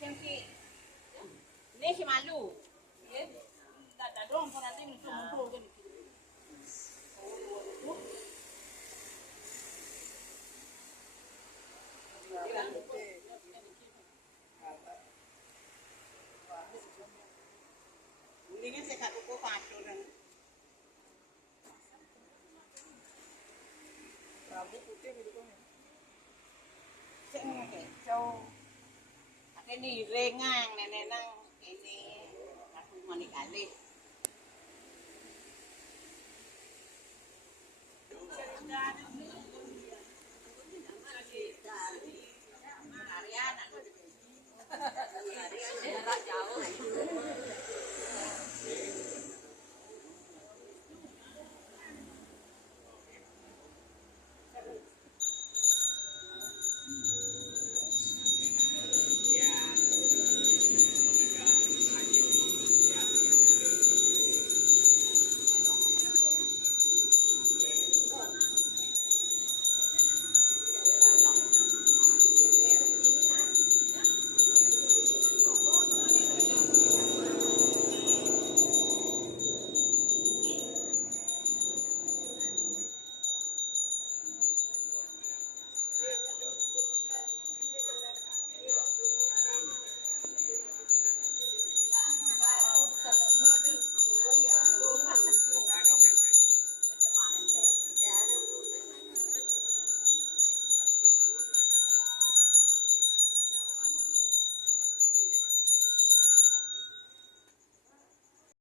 Siyempre, hindi si Malu. Dadadong pa natin ito mo ganito. Hindi nga sa katuko paso lang. Rabu putih gitu kan. Sing ke, so ini rengang nenek nang ini aku manik alis.